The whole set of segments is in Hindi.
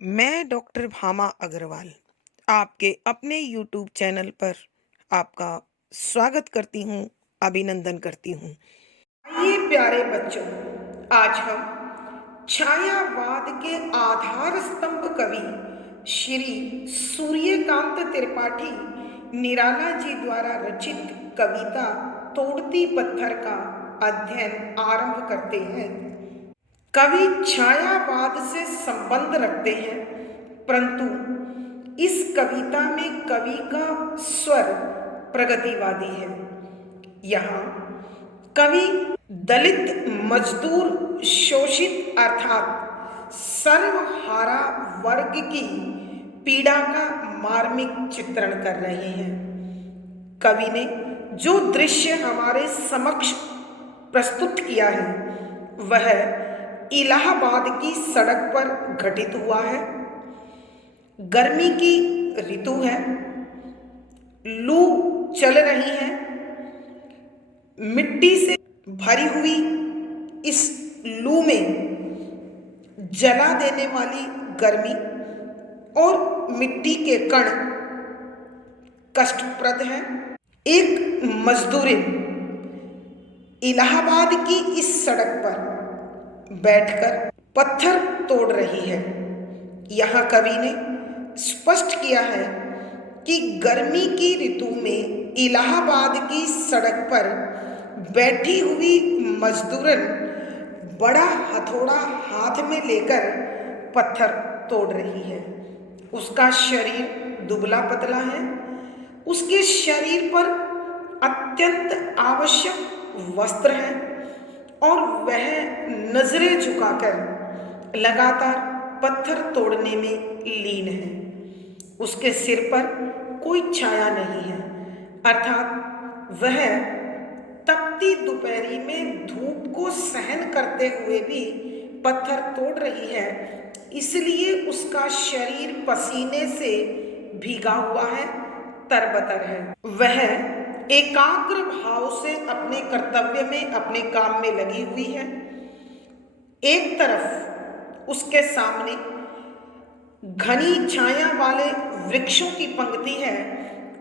मैं डॉक्टर भामा अग्रवाल आपके अपने यूट्यूब चैनल पर आपका स्वागत करती हूँ, अभिनंदन करती हूँ। आइए प्यारे बच्चों, आज हम छायावाद के आधार स्तंभ कवि श्री सूर्यकांत त्रिपाठी निराला जी द्वारा रचित कविता तोड़ती पत्थर का अध्ययन आरंभ करते हैं। कवि छायावाद से संबंध रखते हैं, परंतु इस कविता में कवि का स्वर प्रगतिवादी है। यहाँ कवि दलित, मजदूर, शोषित अर्थात सर्वहारा वर्ग की पीड़ा का मार्मिक चित्रण कर रहे हैं। कवि ने जो दृश्य हमारे समक्ष प्रस्तुत किया है वह इलाहाबाद की सड़क पर घटित हुआ है। गर्मी की ऋतु है, लू चल रही है, मिट्टी से भरी हुई इस लू में जला देने वाली गर्मी और मिट्टी के कण कष्टप्रद हैं। एक मजदूरिन इलाहाबाद की इस सड़क पर बैठकर पत्थर तोड़ रही है। यहाँ कवि ने स्पष्ट किया है कि गर्मी की ऋतु में इलाहाबाद की सड़क पर बैठी हुई मजदूरन बड़ा हथौड़ा हाथ में लेकर पत्थर तोड़ रही है। उसका शरीर दुबला पतला है, उसके शरीर पर अत्यंत आवश्यक वस्त्र हैं और वह नजरें झुकाकर लगातार पत्थर तोड़ने में लीन है। उसके सिर पर कोई छाया नहीं है, अर्थात वह तपती दोपहरी में धूप को सहन करते हुए भी पत्थर तोड़ रही है, इसलिए उसका शरीर पसीने से भीगा हुआ है, तरबतर है। वह एकाग्र भाव से अपने कर्तव्य में, अपने काम में लगी हुई है। एक तरफ उसके सामने घनी छाया वाले वृक्षों की पंक्ति है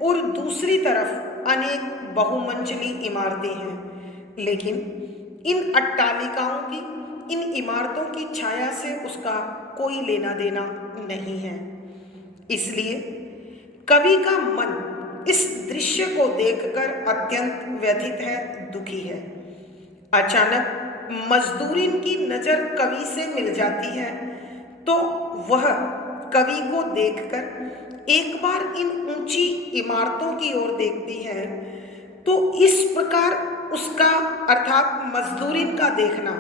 और दूसरी तरफ अनेक बहुमंजिली इमारतें हैं, लेकिन इन अट्टालिकाओं की, इन इमारतों की छाया से उसका कोई लेना देना नहीं है। इसलिए कवि का मन इस दृश्य को देखकर अत्यंत व्यथित है, दुखी है। अचानक मजदूरिन की नजर कवि से मिल जाती है तो वह कवि को देखकर एक बार इन ऊंची इमारतों की ओर देखती है तो इस प्रकार उसका अर्थात मजदूरिन का देखना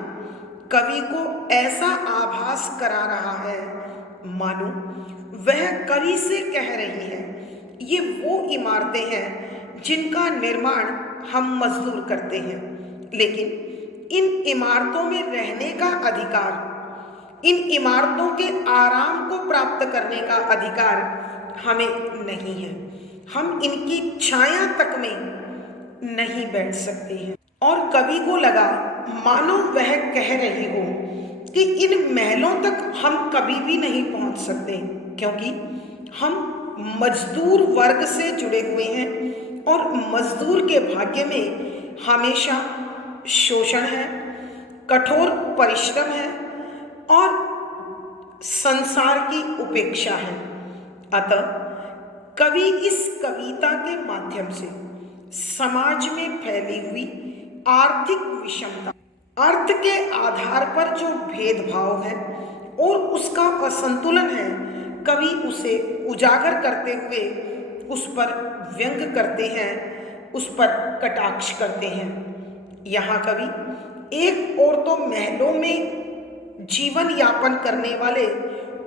कवि को ऐसा आभास करा रहा है मानो वह कवि से कह रही है, ये वो इमारतें हैं जिनका निर्माण हम मजदूर करते हैं, लेकिन इन इमारतों में रहने का अधिकार, इन इमारतों के आराम को प्राप्त करने का अधिकार हमें नहीं है। हम इनकी छाया तक में नहीं बैठ सकते हैं। और कवि को लगा मानो वह कह रही हो कि इन महलों तक हम कभी भी नहीं पहुंच सकते, क्योंकि हम मजदूर वर्ग से जुड़े हुए हैं और मजदूर के भाग्य में हमेशा शोषण है, कठोर परिश्रम है और संसार की उपेक्षा है। अतः कवि इस कविता के माध्यम से समाज में फैली हुई आर्थिक विषमता, अर्थ के आधार पर जो भेदभाव है और उसका असंतुलन है, कवि उसे उजागर करते हुए उस पर व्यंग करते हैं, उस पर कटाक्ष करते हैं। यहाँ कवि एक और तो महलों में जीवन यापन करने वाले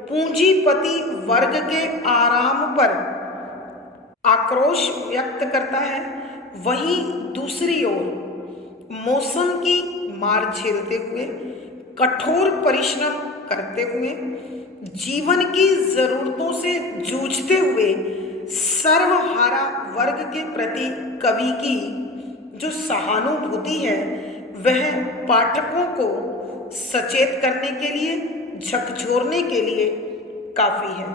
पूंजीपति वर्ग के आराम पर आक्रोश व्यक्त करता है, वहीं दूसरी ओर मौसम की मार झेलते हुए, कठोर परिश्रम करते हुए, जीवन की जरूरतों से जूझते हुए सर्वहारा वर्ग के प्रति कवि की जो सहानुभूति है वह पाठकों को सचेत करने के लिए, झकझोरने के लिए काफी है।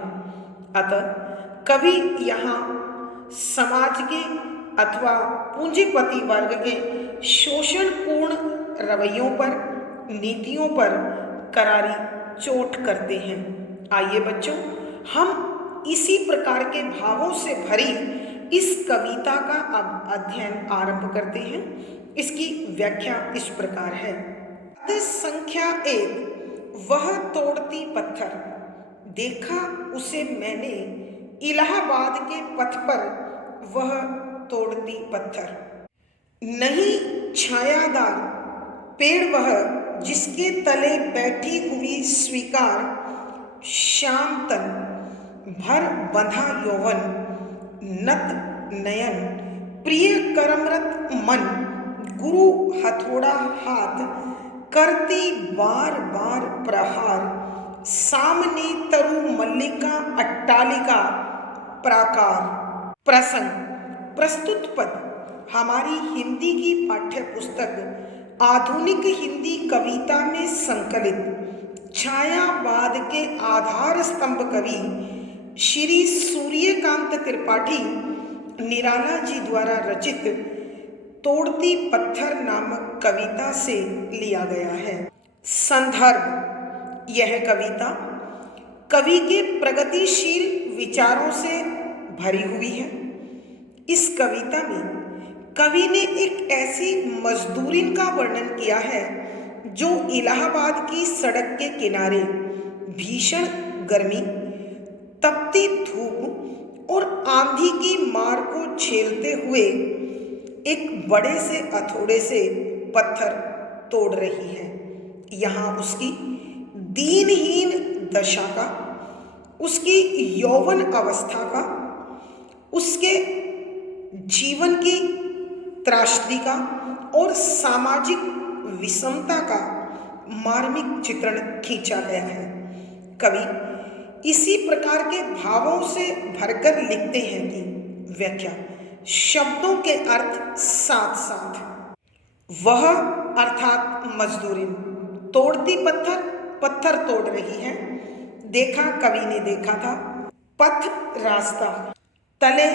अतः कवि यहाँ समाज के अथवा पूंजीपति वर्ग के शोषणपूर्ण रवैयों पर, नीतियों पर करारी चोट करते हैं। आइए बच्चों, हम इसी प्रकार के भावों से भरी इस कविता का अब अध्ययन आरंभ करते हैं। इसकी व्याख्या इस प्रकार है। संख्या 1, वह तोड़ती पत्थर, देखा उसे मैंने इलाहाबाद के पथ पर, वह तोड़ती पत्थर। नहीं छायादार पेड़ वह, जिसके तले बैठी हुई स्वीकार, श्याम तन भर बंधा यौवन, नत नयन प्रिय करमरत मन, गुरु हथौड़ा हाथ करती बार बार प्रहार, सामने तरु मल्लिका अट्टालिका प्राकार। प्रसंग, प्रस्तुत पद हमारी हिंदी की पाठ्य पुस्तक आधुनिक हिंदी कविता में संकलित छायावाद के आधार स्तंभ कवि श्री सूर्यकांत त्रिपाठी निराला जी द्वारा रचित तोड़ती पत्थर नामक कविता से लिया गया है। संदर्भ, यह कविता कवि के प्रगतिशील विचारों से भरी हुई है। इस कविता में कवि ने एक ऐसी मजदूरिन का वर्णन किया है जो इलाहाबाद की सड़क के किनारे भीषण गर्मी, तपती धूप और आंधी की मार को झेलते हुए एक बड़े से हथौड़े से पत्थर तोड़ रही है। यहाँ उसकी दीनहीन दशा का, उसकी यौवन अवस्था का, उसके जीवन की त्रासदी का और सामाजिक विषमता का मार्मिक चित्रण खींचा गया है। कवि इसी प्रकार के भावों से भरकर लिखते हैं कि व्याख्या, शब्दों के अर्थ साथ साथ। वह अर्थात मजदूरी, तोड़ती पत्थर, पत्थर तोड़ रही है। देखा, कवि ने देखा था। पथ, रास्ता, तले,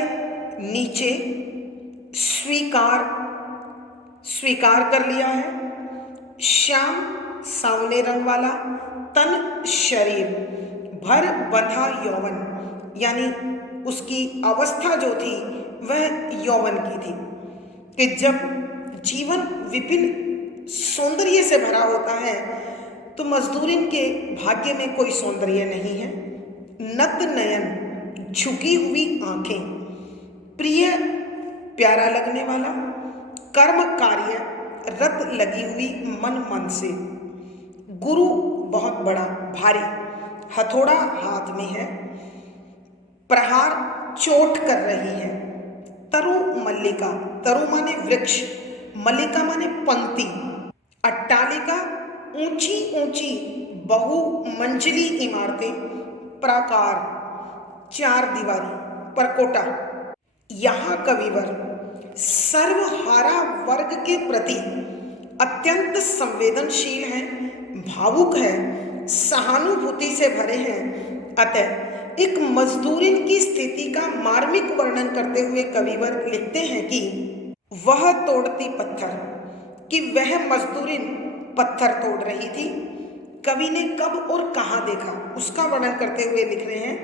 नीचे, स्वीकार कर लिया है। श्याम, सांवले रंग वाला, तन, शरीर, भर बंधा यौवन, यानी उसकी अवस्था जो थी वह यौवन की थी कि जब जीवन विभिन्न सौंदर्य से भरा होता है तो मजदूरिन के भाग्य में कोई सौंदर्य नहीं है। नत नयन, झुकी हुई आंखें, प्रिय प्यारा लगने वाला, कर्म कार्य रत लगी हुई मन से, गुरु बहुत बड़ा भारी, हथौड़ा हाथ में है, प्रहार चोट कर रही है। तरु मल्लिका, तरु माने वृक्ष, मल्लिका माने पंक्ति, अट्टालिका ऊंची ऊंची बहुमंजिली इमारतें, प्राकार चार दीवारी, परकोटा। यहाँ कविवर सर्वहारा वर्ग के प्रति अत्यंत संवेदनशील हैं, भावुक है, सहानुभूति से भरे हैं। अतः एक मजदूरिन की स्थिति का मार्मिक वर्णन करते हुए कविवर लिखते हैं कि वह तोड़ती पत्थर, कि वह मजदूरिन पत्थर तोड़ रही थी। कवि ने कब और कहाँ देखा उसका वर्णन करते हुए लिख रहे हैं,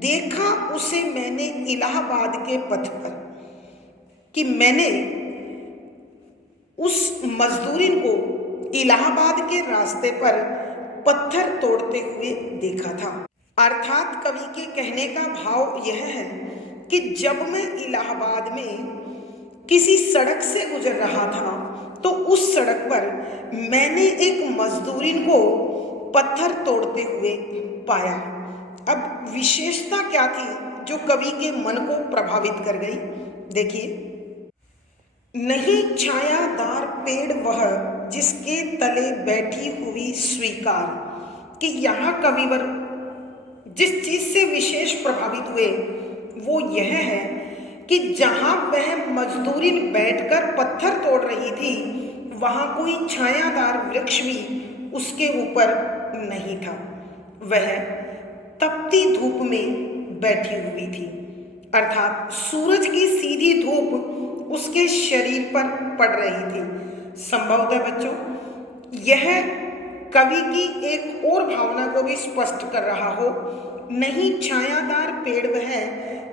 देखा उसे मैंने इलाहाबाद के पथ पर, कि मैंने उस मजदूरिन को इलाहाबाद के रास्ते पर पत्थर तोड़ते हुए देखा था। अर्थात कवि के कहने का भाव यह है कि जब मैं इलाहाबाद में किसी सड़क से गुजर रहा था तो उस सड़क पर मैंने एक मजदूरिन को पत्थर तोड़ते हुए पाया। अब विशेषता क्या थी जो कवि के मन को प्रभावित कर गई, देखिए। नहीं छायादार पेड़ वह, जिसके तले बैठी हुई स्वीकार, कि यहाँ कविवर जिस चीज से विशेष प्रभावित हुए वो यह है कि जहां वह मजदूरिन बैठकर पत्थर तोड़ रही थी वहां कोई छायादार वृक्ष भी उसके ऊपर नहीं था। वह तपती धूप में बैठी हुई थी, अर्थात सूरज की सीधी धूप उसके शरीर पर पड़ रही थी। संभवतः बच्चों यह कवि की एक और भावना को भी स्पष्ट कर रहा हो। नहीं छायादार पेड़ वह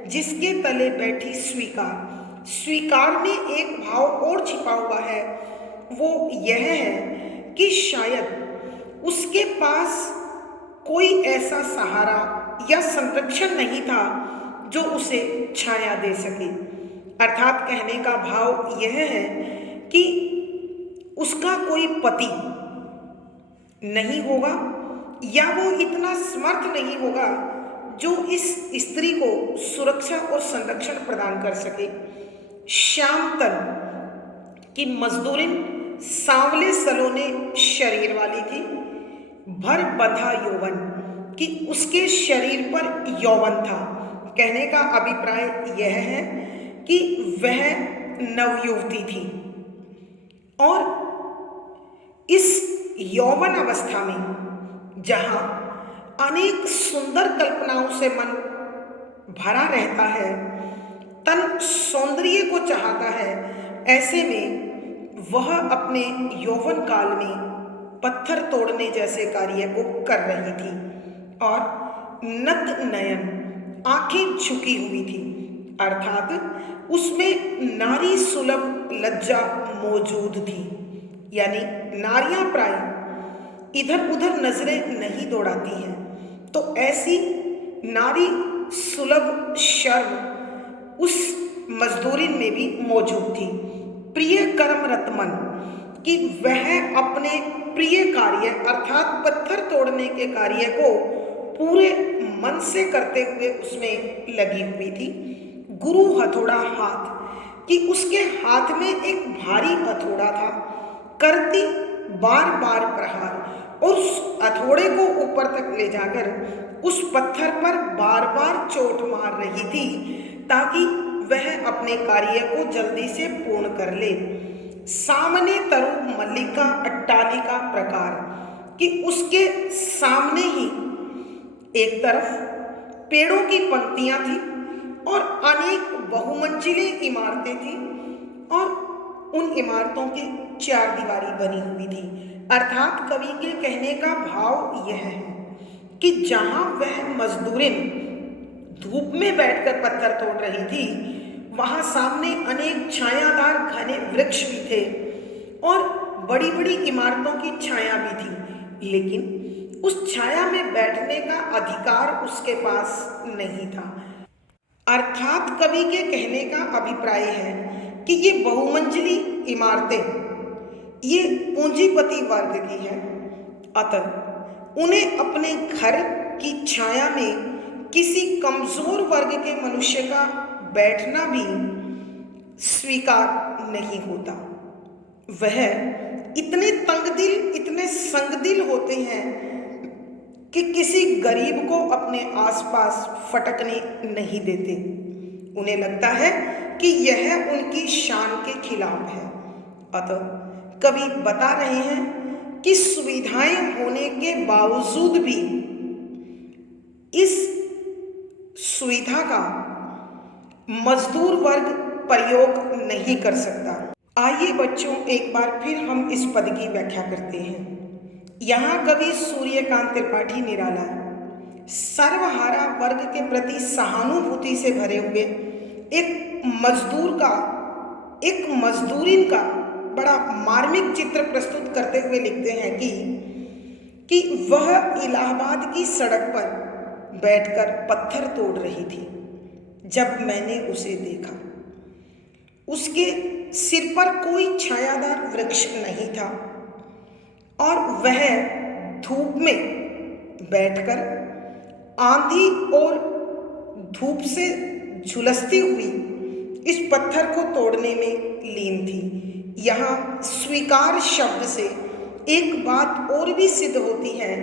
जिसके तले बैठी स्वीकार। स्वीकार में एक भाव और छिपा हुआ है, वो यह है कि शायद उसके पास कोई ऐसा सहारा या संरक्षण नहीं था जो उसे छाया दे सके। अर्थात कहने का भाव यह है कि उसका कोई पति नहीं होगा या वो इतना समर्थ नहीं होगा जो इस स्त्री को सुरक्षा और संरक्षण प्रदान कर सके। श्याम तन की मजदूरिन सांवले सलोने शरीर वाली थी, भर बंधा यौवन कि उसके शरीर पर यौवन था। कहने का अभिप्राय यह है कि वह नवयुवती थी और इस यौवन अवस्था में जहाँ अनेक सुंदर कल्पनाओं से मन भरा रहता है, तन सौंदर्य को चाहता है, ऐसे में वह अपने यौवन काल में पत्थर तोड़ने जैसे कार्य को कर रही थी और नत नयन आंखें झुकी हुई थी, अर्थात उसमें नारी सुलभ लज्जा मौजूद थी। यानी नारियां प्राय इधर उधर नजरें नहीं दौड़ाती हैं, तो ऐसी नारी सुलभ शर्म उस मजदूरिन में भी मौजूद थी। प्रिय कर्मरत मन कि वह अपने प्रिय कार्य अर्थात पत्थर तोड़ने के कार्य को पूरे मन से करते हुए उसमें लगी हुई थी। गुरु हथौड़ा हाथ कि उसके हाथ में एक भारी हथौड़ा था, करती बार बार प्रहार और उस हथौड़े को ऊपर तक ले जाकर उस पत्थर पर बार बार चोट मार रही थी ताकि वह अपने कार्य को जल्दी से पूर्ण कर ले। सामने तरु मल्लिका अट्टालिका प्रकार कि उसके सामने ही एक तरफ पेड़ों की पंक्तियां थी और अनेक बहुमंजिले इमारतें थी और उन इमारतों की चार दीवारी बनी हुई थी। अर्थात कवि के कहने का भाव यह है कि जहां वह मजदूरिन धूप में बैठकर पत्थर तोड़ रही थी, वहां सामने अनेक छायादार घने वृक्ष भी थे और बड़ी बड़ी इमारतों की छाया भी थी, लेकिन उस छाया में बैठने का अधिकार उसके पास नहीं था। अर्थात कवि के कहने का अभिप्राय है कि ये बहुमंजिली इमारतें ये पूंजीपति वर्ग की है, अतः उन्हें अपने घर की छाया में किसी कमजोर वर्ग के मनुष्य का बैठना भी स्वीकार नहीं होता। वह इतने तंगदिल इतने संगदिल होते हैं कि किसी गरीब को अपने आसपास फटकने नहीं देते। उन्हें लगता है कि यह उनकी शान के खिलाफ है। अतः कवि बता रहे हैं कि सुविधाएं होने के बावजूद भी इस सुविधा का मजदूर वर्ग प्रयोग नहीं कर सकता। आइए बच्चों एक बार फिर हम इस पद की व्याख्या करते हैं। यहाँ कवि सूर्यकांत त्रिपाठी निराला सर्वहारा वर्ग के प्रति सहानुभूति से भरे हुए एक मजदूरिन का बड़ा मार्मिक चित्र प्रस्तुत करते हुए लिखते हैं कि वह इलाहाबाद की सड़क पर बैठकर पत्थर तोड़ रही थी। जब मैंने उसे देखा, उसके सिर पर कोई छायादार वृक्ष नहीं था और वह धूप में बैठकर आंधी और धूप से झुलसती हुई इस पत्थर को तोड़ने में लीन थी। यहाँ स्वीकार शब्द से एक बात और भी सिद्ध होती है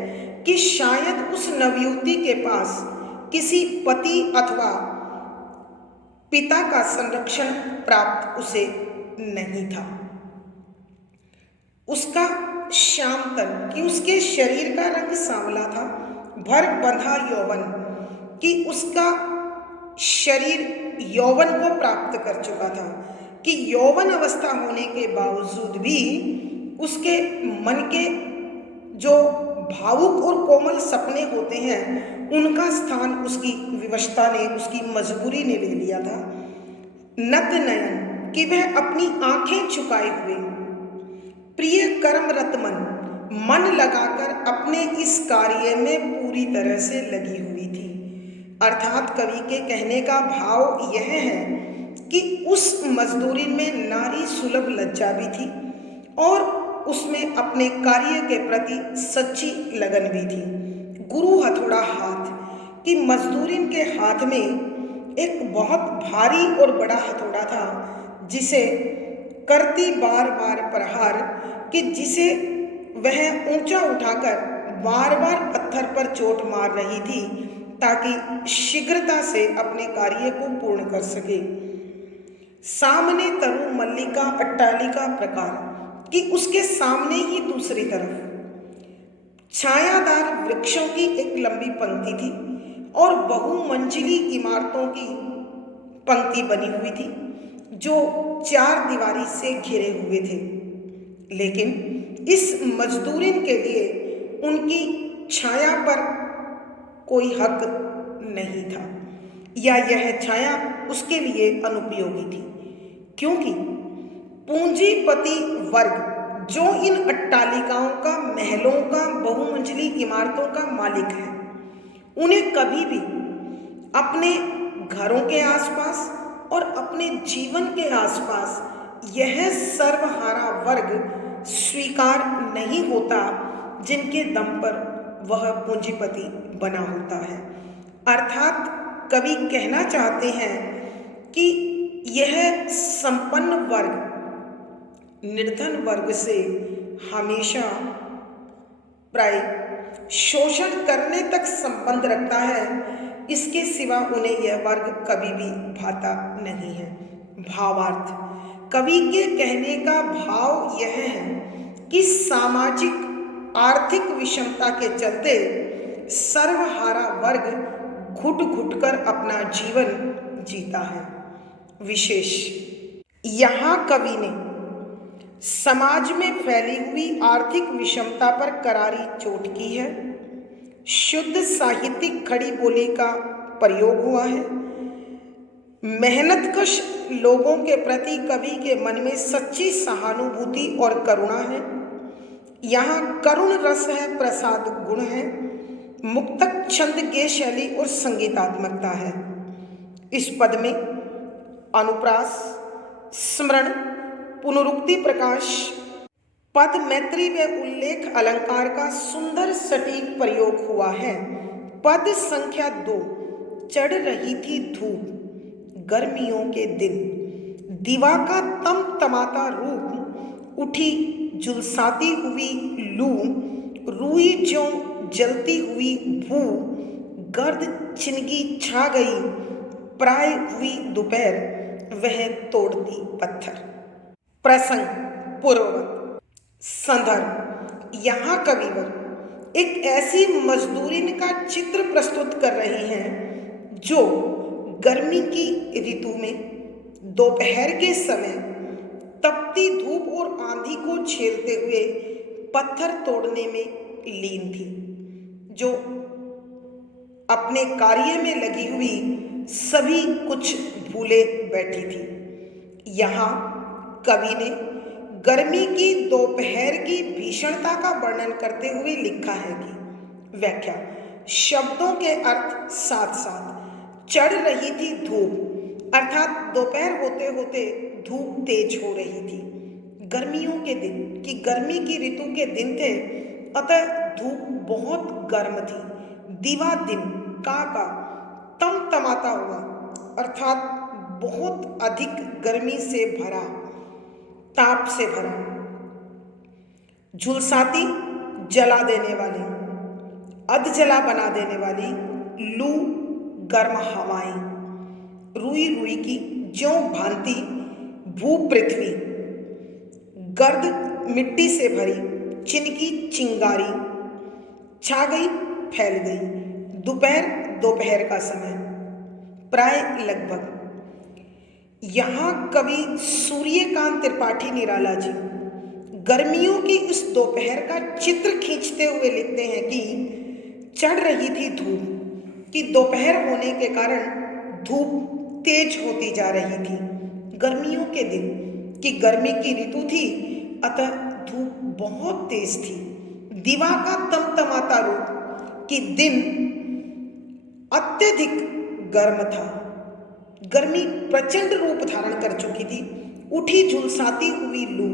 कि शायद उस नवयुवती के पास किसी पति अथवा पिता का संरक्षण प्राप्त उसे नहीं था। उसका श्याम तन कि उसके शरीर का रंग सांवला था, भर बंधा यौवन, कि उसका शरीर यौवन को प्राप्त कर चुका था, कि यौवन अवस्था होने के बावजूद भी उसके मन के जो भावुक और कोमल सपने होते हैं उनका स्थान उसकी विवशता ने, उसकी मजबूरी ने ले लिया था। नत नयन, कि वह अपनी आंखें झुकाए हुए प्रिय कर्मरत मन लगाकर अपने इस कार्य में पूरी तरह से लगी हुई थी। अर्थात कवि के कहने का भाव यह है कि उस मजदूरी में नारी सुलभ लज्जा भी थी और उसमें अपने कार्य के प्रति सच्ची लगन भी थी। गुरु हथौड़ा हाथ, कि मजदूरिन के हाथ में एक बहुत भारी और बड़ा हथौड़ा था जिसे करती बार बार प्रहार, कि जिसे वह ऊंचा उठाकर बार बार पत्थर पर चोट मार रही थी ताकि शीघ्रता से अपने कार्य को पूर्ण कर सके। सामने तरु मल्लिका अट्टालिका प्रकार, कि उसके सामने ही दूसरी तरफ छायादार वृक्षों की एक लंबी पंक्ति थी और बहुमंजिली इमारतों की पंक्ति बनी हुई थी जो चार दीवारी से घिरे हुए थे। लेकिन इस मजदूरिन के लिए उनकी छाया पर कोई हक नहीं था, या यह छाया उसके लिए अनुपयोगी थी, क्योंकि पूंजीपति वर्ग जो इन अट्टालिकाओं का, महलों का, बहुमंजिली इमारतों का मालिक है, उन्हें कभी भी अपने घरों के आसपास और अपने जीवन के आसपास यह सर्वहारा वर्ग स्वीकार नहीं होता जिनके दम पर वह पूंजीपति बना होता है। अर्थात कवि कहना चाहते हैं कि यह संपन्न वर्ग निर्धन वर्ग से हमेशा प्राय शोषण करने तक संबंध रखता है, इसके सिवा उन्हें यह वर्ग कभी भी भाता नहीं है। भावार्थ, कवि के कहने का भाव यह है कि सामाजिक आर्थिक विषमता के चलते सर्वहारा वर्ग घुट घुट कर अपना जीवन जीता है। विशेष, यहाँ कवि ने समाज में फैली हुई आर्थिक विषमता पर करारी चोट की है। शुद्ध साहित्यिक खड़ी बोली का प्रयोग हुआ है। मेहनतकश लोगों के प्रति कवि के मन में सच्ची सहानुभूति और करुणा है। यहाँ करुण रस है, प्रसाद गुण है, मुक्तक छंद के शैली और संगीतात्मकता है। इस पद में अनुप्रास, स्मरण, पुनरुक्ति प्रकाश, पद मैत्री व उल्लेख अलंकार का सुंदर सटीक प्रयोग हुआ है। पद संख्या 2, चढ़ रही थी धूप गर्मियों के दिन, दीवा का तमतमाता रूप, उठी झुलसाती हुई लू, रूई ज्यों जलती हुई भू, गर्द चिनगी छा गई, प्राय हुई दोपहर, वह तोड़ती पत्थर। प्रसंग पूर्ववत। संदर्भ, यहाँ कविवर एक ऐसी मजदूरी का चित्र प्रस्तुत कर रही हैं जो गर्मी की ऋतु में दोपहर के समय तपती धूप और आंधी को झेलते हुए पत्थर तोड़ने में लीन थी, जो अपने कार्य में लगी हुई सभी कुछ भूले बैठी थी। यहाँ कवि ने गर्मी की दोपहर की भीषणता का वर्णन करते हुए लिखा है कि व्याख्या, शब्दों के अर्थ साथ साथ। चढ़ रही थी धूप, अर्थात दोपहर होते होते धूप तेज हो रही थी। गर्मियों के दिन, कि गर्मी की ऋतु के दिन थे, अतः धूप बहुत गर्म थी। दिवा दिन का तमतमाता हुआ, अर्थात बहुत अधिक गर्मी से भरा, ताप से भरा। झुलसाती, जला देने वाली, अधजला बना देने वाली। लू, गर्म हवाएं। रुई रुई की ज्यों भांति भू पृथ्वी, गर्द मिट्टी से भरी, चिनकी चिंगारी, छा गई, फैल गई। दोपहर का समय, प्राय लगभग। यहाँ कवि सूर्यकांत त्रिपाठी निराला जी गर्मियों की उस दोपहर का चित्र खींचते हुए लिखते हैं कि चढ़ रही थी धूप, कि दोपहर होने के कारण धूप तेज होती जा रही थी। गर्मियों के दिन कि गर्मी की ऋतु थी, अतः धूप बहुत तेज थी। दिवा का तमतमाता रूप कि दिन अत्यधिक गर्म था। गर्मी प्रचंड रूप धारण कर चुकी थी। उठी झुलसाती हुई लू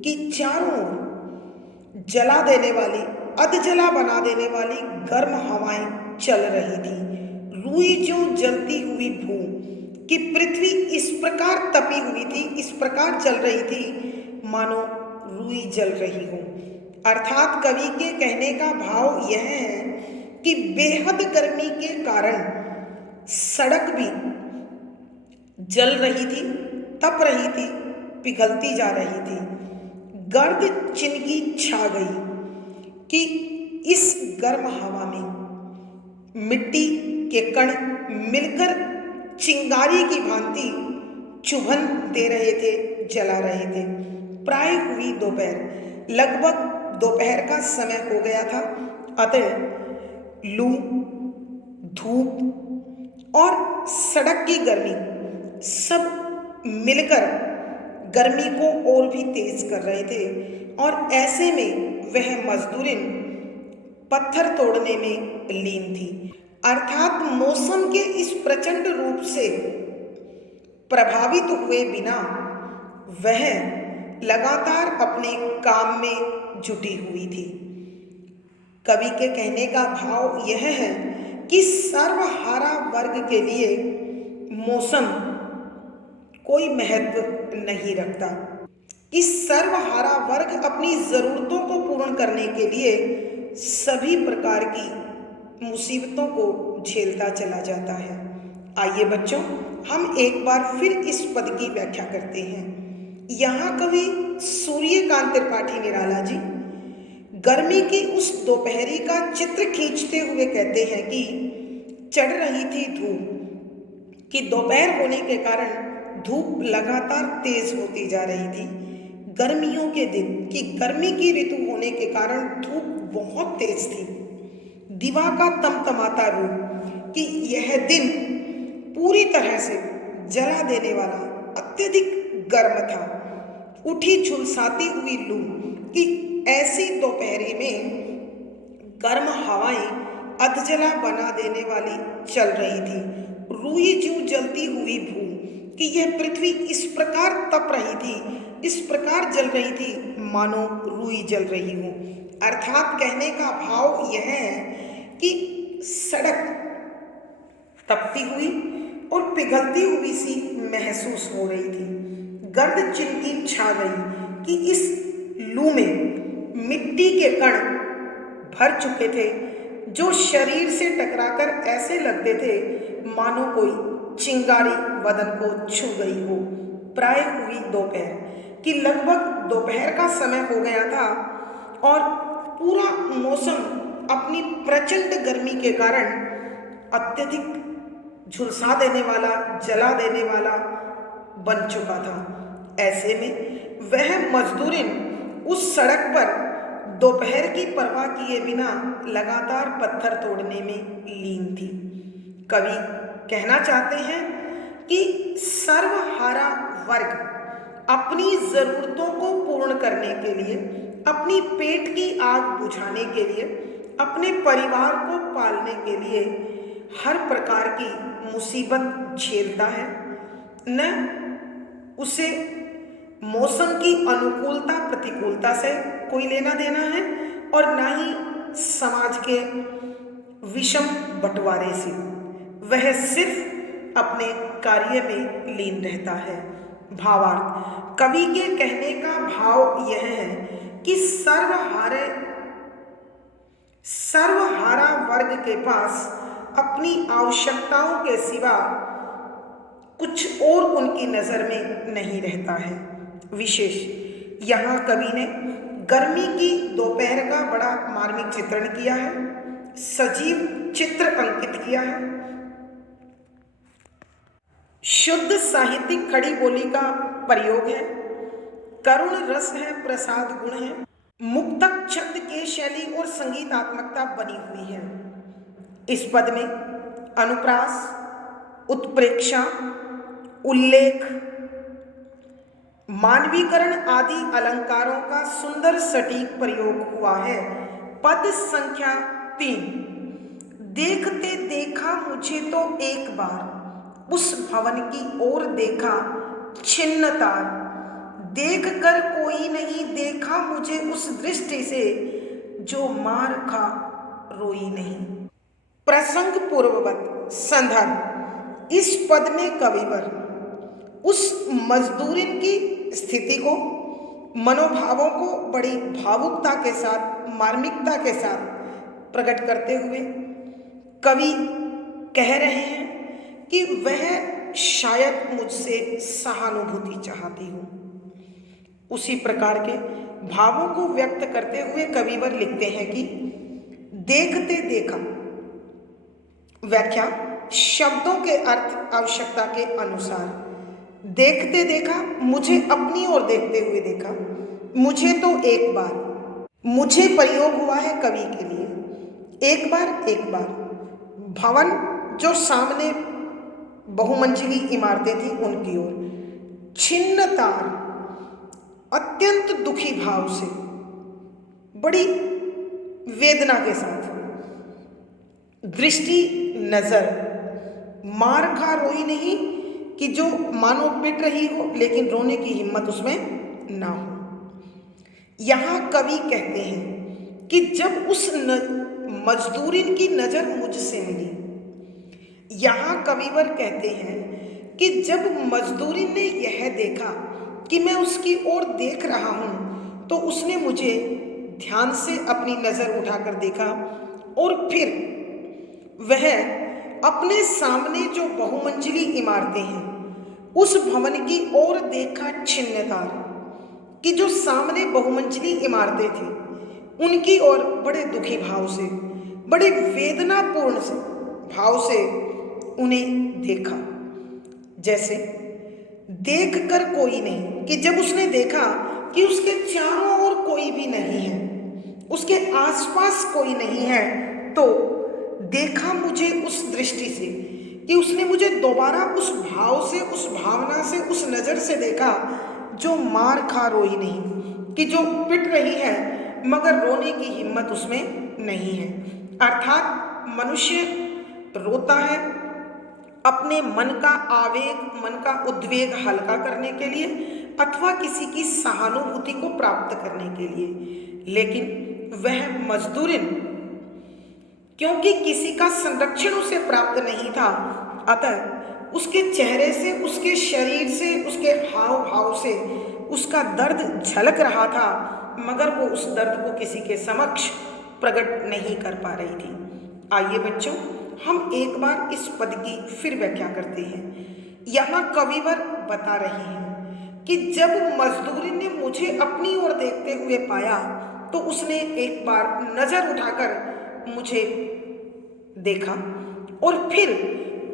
कि चारों ओर जला देने वाली, अधजला बना देने वाली गर्म हवाएं चल रही थी। रुई जो जलती हुई भू कि पृथ्वी इस प्रकार तपी हुई थी, इस प्रकार जल रही थी मानो रुई जल रही हो। अर्थात कवि के कहने का भाव यह है कि बेहद गर्मी के कारण सड़क भी जल रही थी, तप रही थी, पिघलती जा रही थी। गर्द चिनकी छा गई कि इस गर्म हवा में मिट्टी के कण मिलकर चिंगारी की भांति चुभन दे रहे थे, जला रहे थे। प्राय हुई दोपहर, लगभग दोपहर का समय हो गया था। अतः लू, धूप और सड़क की गर्मी सब मिलकर गर्मी को और भी तेज कर रहे थे। और ऐसे में वह मजदूरिन पत्थर तोड़ने में लीन थी। अर्थात मौसम के इस प्रचंड रूप से प्रभावित हुए बिना वह लगातार अपने काम में जुटी हुई थी। कवि के कहने का भाव यह है कि सर्वहारा वर्ग के लिए मौसम कोई महत्व नहीं रखता। इस सर्वहारा वर्ग अपनी ज़रूरतों को पूर्ण करने के लिए सभी प्रकार की मुसीबतों को झेलता चला जाता है। आइए बच्चों, हम एक बार फिर इस पद की व्याख्या करते हैं। यहाँ कवि सूर्यकांत त्रिपाठी निराला जी गर्मी की उस दोपहरी का चित्र खींचते हुए कहते हैं कि चढ़ रही थी धूप, कि दोपहर होने के कारण धूप लगातार तेज होती जा रही थी। गर्मियों के दिन कि गर्मी की ऋतु होने के कारण धूप बहुत तेज थी। दिवा का तमतमाता रूप कि यह दिन पूरी तरह से जला देने वाला अत्यधिक गर्म था। उठी झुलसाती हुई लू कि ऐसी दोपहरी में गर्म हवाएं अधजला बना देने वाली चल रही थी। रुई जो जलती हुई भू कि यह पृथ्वी इस प्रकार तप रही थी, इस प्रकार जल रही थी मानो रुई जल रही हो। अर्थात कहने का भाव यह है कि सड़क तपती हुई और पिघलती हुई सी महसूस हो रही थी। गर्द चिनकी छा गई कि इस लू में मिट्टी के कण भर चुके थे, जो शरीर से टकराकर ऐसे लगते थे मानो कोई चिंगारी बदन को छू गई हो। प्राय हुई दोपहर कि लगभग दोपहर का समय हो गया था और पूरा मौसम अपनी प्रचंड गर्मी के कारण अत्यधिक झुलसा देने वाला, जला देने वाला बन चुका था। ऐसे में वह मजदूरिन उस सड़क पर दोपहर की परवाह किए बिना लगातार पत्थर तोड़ने में लीन थी। कवि कहना चाहते हैं कि सर्वहारा वर्ग अपनी ज़रूरतों को पूर्ण करने के लिए, अपनी पेट की आग बुझाने के लिए, अपने परिवार को पालने के लिए हर प्रकार की मुसीबत झेलता है। न उसे मौसम की अनुकूलता प्रतिकूलता से कोई लेना देना है और न ही समाज के विषम बंटवारे से। वह सिर्फ अपने कार्य में लीन रहता है। भावार्थ, कवि के कहने का भाव यह है कि सर्वहारा वर्ग के पास अपनी आवश्यकताओं के सिवा कुछ और उनकी नज़र में नहीं रहता है। विशेष यहाँ कवि ने गर्मी की दोपहर का बड़ा मार्मिक चित्रण किया है। सजीव चित्र अंकित किया है। शुद्ध साहित्यिक खड़ी बोली का प्रयोग है, करुण रस है, प्रसाद गुण है, मुक्तक छंद के शैली और संगीतात्मकता बनी हुई है। इस पद में अनुप्रास, उत्प्रेक्षा, उल्लेख, मानवीकरण आदि अलंकारों का सुंदर सटीक प्रयोग हुआ है। पद संख्या 3। देखते देखा मुझे तो एक बार उस भवन की ओर देखा छिन्न तार, देख कर कोई नहीं देखा मुझे उस दृष्टि से जो मार खा रोई नहीं। प्रसंग पूर्ववत संदर्भ। इस पद में कविवर उस मजदूरिन की स्थिति को, मनोभावों को बड़ी भावुकता के साथ, मार्मिकता के साथ प्रकट करते हुए कवि कह रहे हैं कि वह शायद मुझसे सहानुभूति चाहती हो। उसी प्रकार के भावों को व्यक्त करते हुए कविवर लिखते हैं कि देखते देखा। व्याख्या शब्दों के अर्थ आवश्यकता के अनुसार। देखते देखा, मुझे अपनी ओर देखते हुए देखा, मुझे तो एक बार, मुझे प्रयोग हुआ है कवि के लिए, एक बार एक बार। भवन जो सामने बहुमंजिली इमारतें थी उनकी ओर, छिन्न तार, अत्यंत दुखी भाव से, बड़ी वेदना के साथ, दृष्टि नजर, मार खा रोई नहीं कि जो मानो पिट रही हो लेकिन रोने की हिम्मत उसमें ना हो। यहां कवि कहते हैं कि जब उस मजदूरिन की नजर मुझसे मिली, यहां कविवर कहते हैं कि जब मजदूरिन ने यह देखा कि मैं उसकी ओर देख रहा हूं तो उसने मुझे ध्यान से अपनी नजर उठाकर देखा और फिर वह अपने सामने जो बहुमंजिली इमारतें हैं उस भवन की ओर देखा छिन्नतार, कि जो सामने बहुमंजिली इमारतें थी उनकी ओर बड़े दुखी भाव से, बड़े वेदनापूर्ण से भाव से उन्हें देखा। जैसे देख कर कोई नहीं, कि जब उसने देखा कि उसके चारों ओर कोई भी नहीं है, उसके आसपास कोई नहीं है, तो देखा मुझे उस दृष्टि से, कि उसने मुझे दोबारा उस भाव से, उस भावना से, उस नज़र से देखा जो मार खा रोई नहीं, कि जो पिट रही है मगर रोने की हिम्मत उसमें नहीं है। अर्थात मनुष्य रोता है अपने मन का आवेग, मन का उद्वेग हल्का करने के लिए अथवा किसी की सहानुभूति को प्राप्त करने के लिए, लेकिन वह मजदूरिन क्योंकि किसी का संरक्षण उसे प्राप्त नहीं था, अतः उसके चेहरे से, उसके शरीर से, उसके हाव भाव से उसका दर्द झलक रहा था, मगर वो उस दर्द को किसी के समक्ष प्रकट नहीं कर पा रही थी। आइए बच्चों, हम एक बार इस पद की फिर व्याख्या करते हैं। यहाँ कविवर बता रहे हैं कि जब मजदूरी ने मुझे अपनी ओर देखते हुए पाया तो उसने एक बार नजर उठाकर मुझे देखा और फिर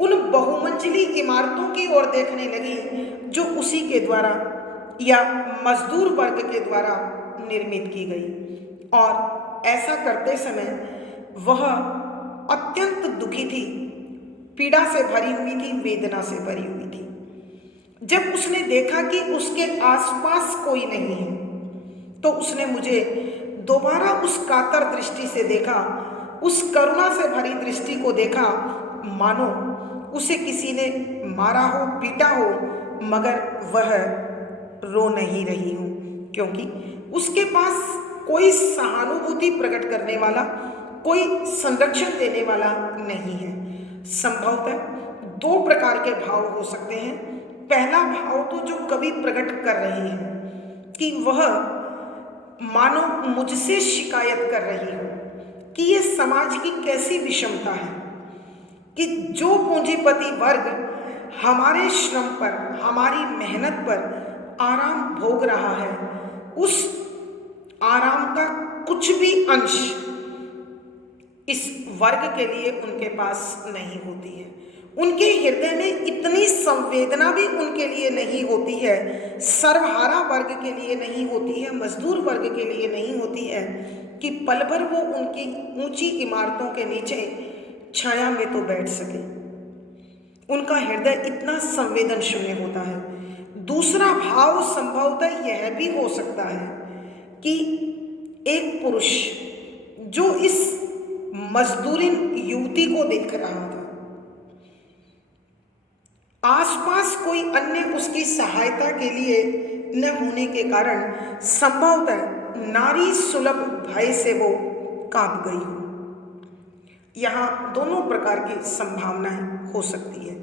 उन बहुमंजिली इमारतों की ओर देखने लगी जो उसी के द्वारा या मजदूर वर्ग के द्वारा निर्मित की गई। और ऐसा करते समय वह अत्यंत दुखी थी, पीड़ा से भरी हुई थी, वेदना से भरी हुई थी। जब उसने देखा कि उसके आसपास कोई नहीं है तो उसने मुझे दोबारा उस कातर दृष्टि से देखा, उस करुणा से भरी दृष्टि को देखा, मानो उसे किसी ने मारा हो, पीटा हो, मगर वह रो नहीं रही हो, क्योंकि उसके पास कोई सहानुभूति प्रकट करने वाला, कोई संरक्षण देने वाला नहीं है। संभवतः दो प्रकार के भाव हो सकते हैं। पहला भाव तो जो कवि प्रकट कर रहे हैं कि वह मानो मुझसे शिकायत कर रही हो कि ये समाज की कैसी विषमता है कि जो पूंजीपति वर्ग हमारे श्रम पर, हमारी मेहनत पर आराम भोग रहा है, उस आराम का कुछ भी अंश इस वर्ग के लिए उनके पास नहीं होती है। उनके हृदय में इतनी संवेदना भी उनके लिए नहीं होती है, सर्वहारा वर्ग के लिए नहीं होती है, मजदूर वर्ग के लिए नहीं होती है कि पल भर वो उनकी ऊंची इमारतों के नीचे छाया में तो बैठ सके। उनका हृदय इतना संवेदन शून्य होता है। दूसरा भाव संभवतः यह भी हो सकता है कि एक पुरुष जो इस मजदूरिन युवती को देख रहा था, आसपास कोई अन्य उसकी सहायता के लिए न होने के कारण संभवतः नारी सुलभ भय से वो कांप गई हो। यहाँ दोनों प्रकार की संभावनाएं हो सकती है।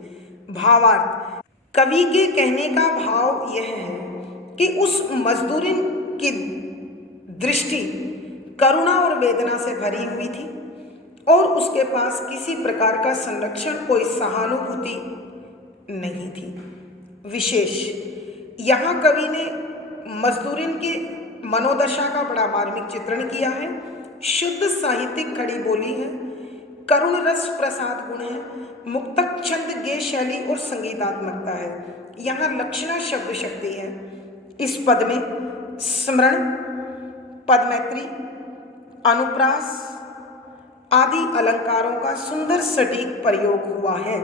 भावार्थ, कवि के कहने का भाव यह है कि उस मजदूरिन की दृष्टि करुणा और वेदना से भरी हुई थी और उसके पास किसी प्रकार का संरक्षण, कोई सहानुभूति नहीं थी। विशेष यहाँ कवि ने मजदूरिन की मनोदशा का बड़ा मार्मिक चित्रण किया है। शुद्ध साहित्यिक खड़ी बोली है, करुण रस प्रसाद गुण है, मुक्तक छंद गेय शैली और संगीतात्मकता है। यहाँ लक्षणा शब्द शक्ति है। इस पद में स्मरण, पदमैत्री, अनुप्रास आदि अलंकारों का सुंदर सटीक प्रयोग हुआ है।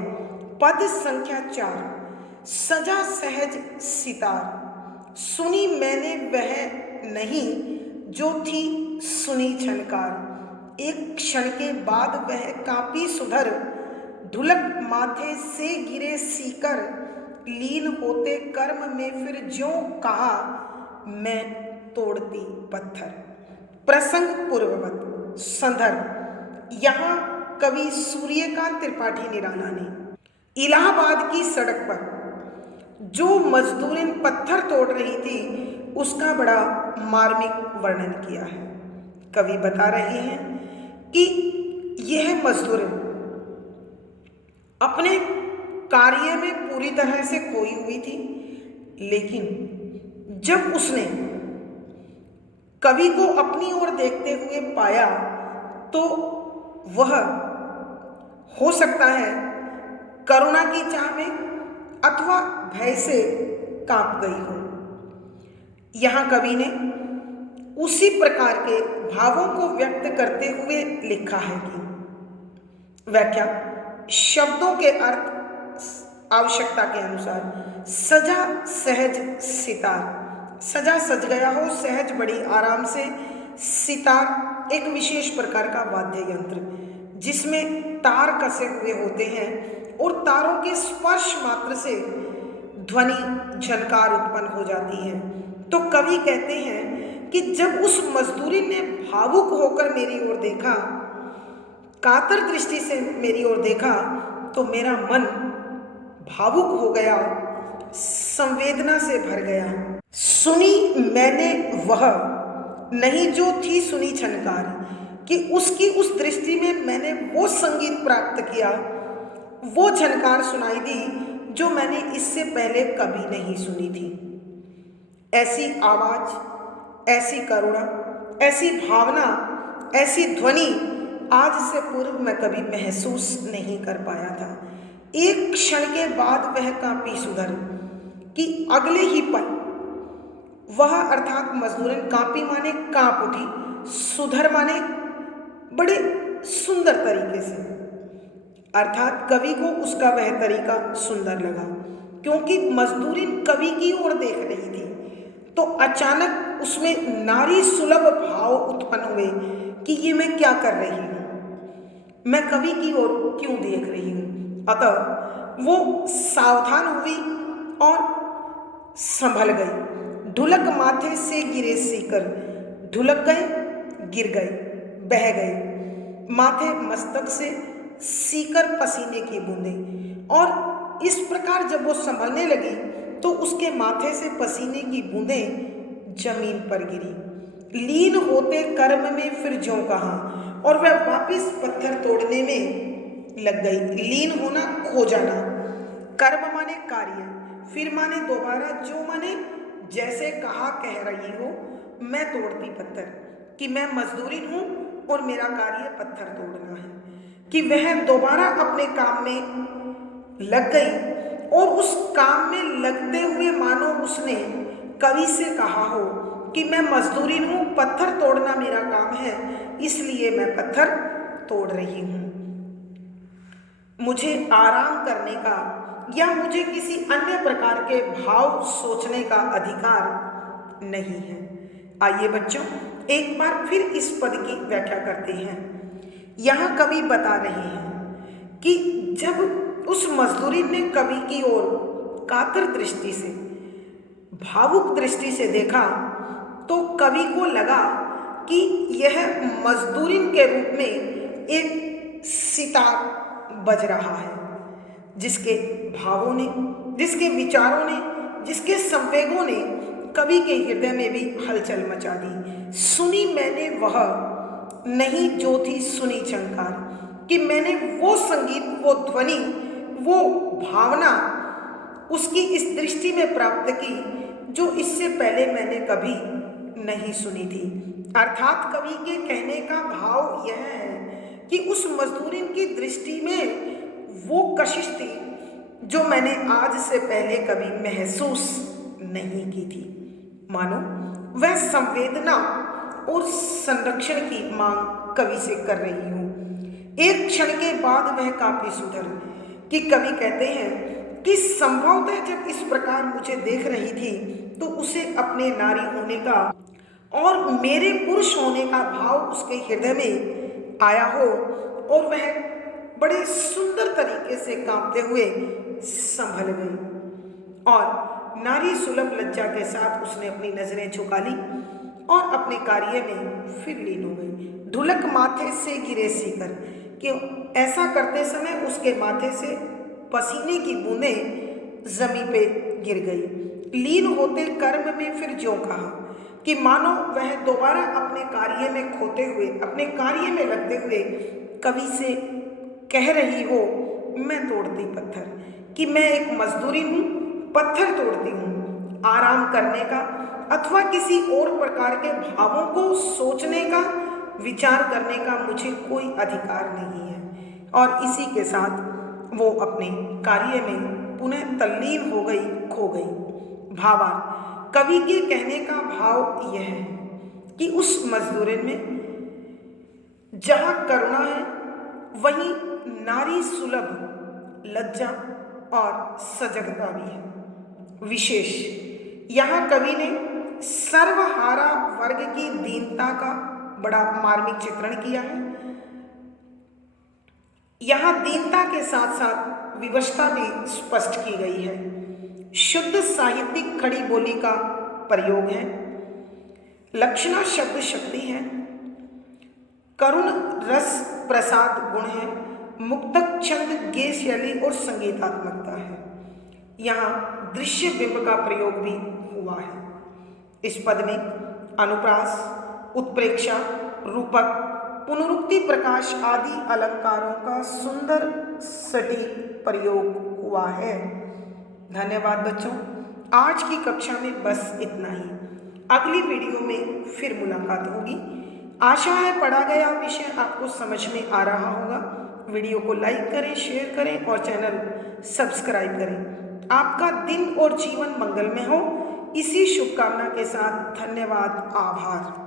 पद संख्या 4, सजा सहज सितार, सुनी मैंने वह नहीं जो थी सुनी झनकार, एक क्षण के बाद वह कांपी सुधर, ढुलक माथे से गिरे सीकर, लीन होते कर्म में फिर ज्यों कहा मैं तोड़ती पत्थर। प्रसंग पूर्ववत। संदर्भ, यहाँ कवि सूर्यकांत त्रिपाठी निराला ने इलाहाबाद की सड़क पर जो मजदूरिन पत्थर तोड़ रही थी उसका बड़ा मार्मिक वर्णन किया है। कवि बता रहे हैं कि यह मजदूरिन अपने कार्य में पूरी तरह से खोई हुई थी, लेकिन जब उसने कवि को अपनी ओर देखते हुए पाया तो वह हो सकता है करुणा की चाह में अथवा भय से कांप गई हो। यहाँ कवि ने उसी प्रकार के भावों को व्यक्त करते हुए लिखा है कि व्याख्या, शब्दों के अर्थ आवश्यकता के अनुसार। सजा सहज सितार, सजा सज गया हो, सहज बड़ी आराम से, सितार एक विशेष प्रकार का वाद्य यंत्र जिसमें तार कसे हुए होते हैं और तारों के स्पर्श मात्र से ध्वनि झनकार उत्पन्न हो जाती है। तो कवि कहते हैं कि जब उस मजदूरी ने भावुक होकर मेरी ओर देखा, कातर दृष्टि से मेरी ओर देखा, तो मेरा मन भावुक हो गया, संवेदना से भर गया। सुनी मैंने वह नहीं जो थी सुनी झनकार, कि उसकी उस दृष्टि में मैंने वो संगीत प्राप्त किया, वो झनकार सुनाई दी जो मैंने इससे पहले कभी नहीं सुनी थी। ऐसी आवाज, ऐसी करुणा, ऐसी भावना, ऐसी ध्वनि आज से पूर्व मैं कभी महसूस नहीं कर पाया था। एक क्षण के बाद वह कांपी सुधर, कि अगले ही पल वह अर्थात मजदूरन कांपी माने कांप उठी, सुधर माने बड़े सुंदर तरीके से, अर्थात कवि को उसका वह तरीका सुंदर लगा। क्योंकि मजदूरिन कवि की ओर देख रही थी तो अचानक उसमें नारी सुलभ भाव उत्पन्न हुए कि ये मैं क्या कर रही हूँ, मैं कवि की ओर क्यों देख रही हूँ। अतः वो सावधान हुई और संभल गई। ढुलक माथे से गिरे सीकर, ढुलक गए, गिर गए, बह गए, माथे मस्तक से सीकर पसीने की बूंदें। और इस प्रकार जब वो संभलने लगी तो उसके माथे से पसीने की बूंदें जमीन पर गिरी। लीन होते कर्म में फिर ज्यों कहा, और वह वापिस पत्थर तोड़ने में लग गई। लीन होना, खो जाना, कर्म माने कार्य, फिर माने दोबारा, जो माने जैसे कहा कह रही हो मैं तोड़ती पत्थर, कि मैं मजदूरी हूँ और मेरा कार्य पत्थर तोड़ना है, कि वह दोबारा अपने काम में लग गई और उस काम में लगते हुए मानो उसने कवि से कहा हो कि मैं मजदूरी हूँ, पत्थर तोड़ना मेरा काम है, इसलिए मैं पत्थर तोड़ रही हूँ। मुझे आराम करने का या मुझे किसी अन्य प्रकार के भाव सोचने का अधिकार नहीं है। आइए बच्चों, एक बार फिर इस पद की व्याख्या करते हैं। यहाँ कवि बता रहे हैं कि जब उस मजदूरी ने कवि की ओर कातर दृष्टि से, भावुक दृष्टि से देखा, तो कवि को लगा कि यह मजदूरी के रूप में एक सितार बज रहा है, जिसके भावों ने, जिसके विचारों ने, जिसके संवेगों ने कवि के हृदय में भी हलचल मचा दी। सुनी मैंने वह नहीं जो थी सुनी झंकार, कि मैंने वो संगीत, वो ध्वनि, वो भावना उसकी इस दृष्टि में प्राप्त की जो इससे पहले मैंने कभी नहीं सुनी थी। अर्थात कवि के कहने का भाव यह है कि उस मजदूरी की दृष्टि में वो कशिश थी जो मैंने आज से पहले कभी महसूस नहीं की थी। मानो वह संवेदना और संरक्षण की मांग कवि से कर रही हूँ। एक क्षण के बाद वह काफी सुधर, कि कवि कहते हैं कि संभवतः जब इस प्रकार मुझे देख रही थी तो उसे अपने नारी होने का और मेरे पुरुष होने का भाव उसके हृदय में आया हो और वह बड़े सुंदर तरीके से कांपते हुए संभल गई और नारी सुलभ लज्जा के साथ उसने अपनी नजरें झुका ली और अपने कार्य में फिर लीन हो गई। ढुलक माथे से गिरे सीकर, कि ऐसा करते समय उसके माथे से पसीने की बूंदें जमीन पे गिर गई। लीन होते कर्म में फिर ज्यों कहा, कि मानो वह दोबारा अपने कार्य में खोते हुए, अपने कार्य में लगते हुए कवि से कह रही हो, मैं तोड़ती पत्थर, कि मैं एक मजदूरी हूँ, पत्थर तोड़ती हूँ। आराम करने का अथवा किसी और प्रकार के भावों को सोचने का, विचार करने का मुझे कोई अधिकार नहीं है। और इसी के साथ वो अपने कार्य में पुनः तल्लीन हो गई, खो गई। भावार्थ, कवि के कहने का भाव यह है कि उस मजदूरी में जहाँ करुणा है वहीं नारी सुलभ लज्जा और सजगता भी है। विशेष यहाँ कवि ने सर्वहारा वर्ग की दीनता का बड़ा मार्मिक चित्रण किया है। यहाँ दीनता के साथ साथ विवशता भी स्पष्ट की गई है। शुद्ध साहित्यिक खड़ी बोली का प्रयोग है। लक्षणा शब्द शक्ति है। करुण रस प्रसाद गुण है। मुक्तक छंद गेय शैली और संगीतात्मकता है। यहाँ दृश्य बिंब का प्रयोग भी हुआ है। इस पद में अनुप्रास, उत्प्रेक्षा, रूपक, पुनरुक्ति, प्रकाश आदि अलंकारों का सुंदर सटीक प्रयोग हुआ है। धन्यवाद बच्चों, आज की कक्षा में बस इतना ही। अगली वीडियो में फिर मुलाकात होगी। आशा है पढ़ा गया विषय आपको समझ में आ रहा होगा। वीडियो को लाइक करें, शेयर करें और चैनल सब्सक्राइब करें। आपका दिन और जीवन मंगलमय हो, इसी शुभकामना के साथ धन्यवाद, आभार।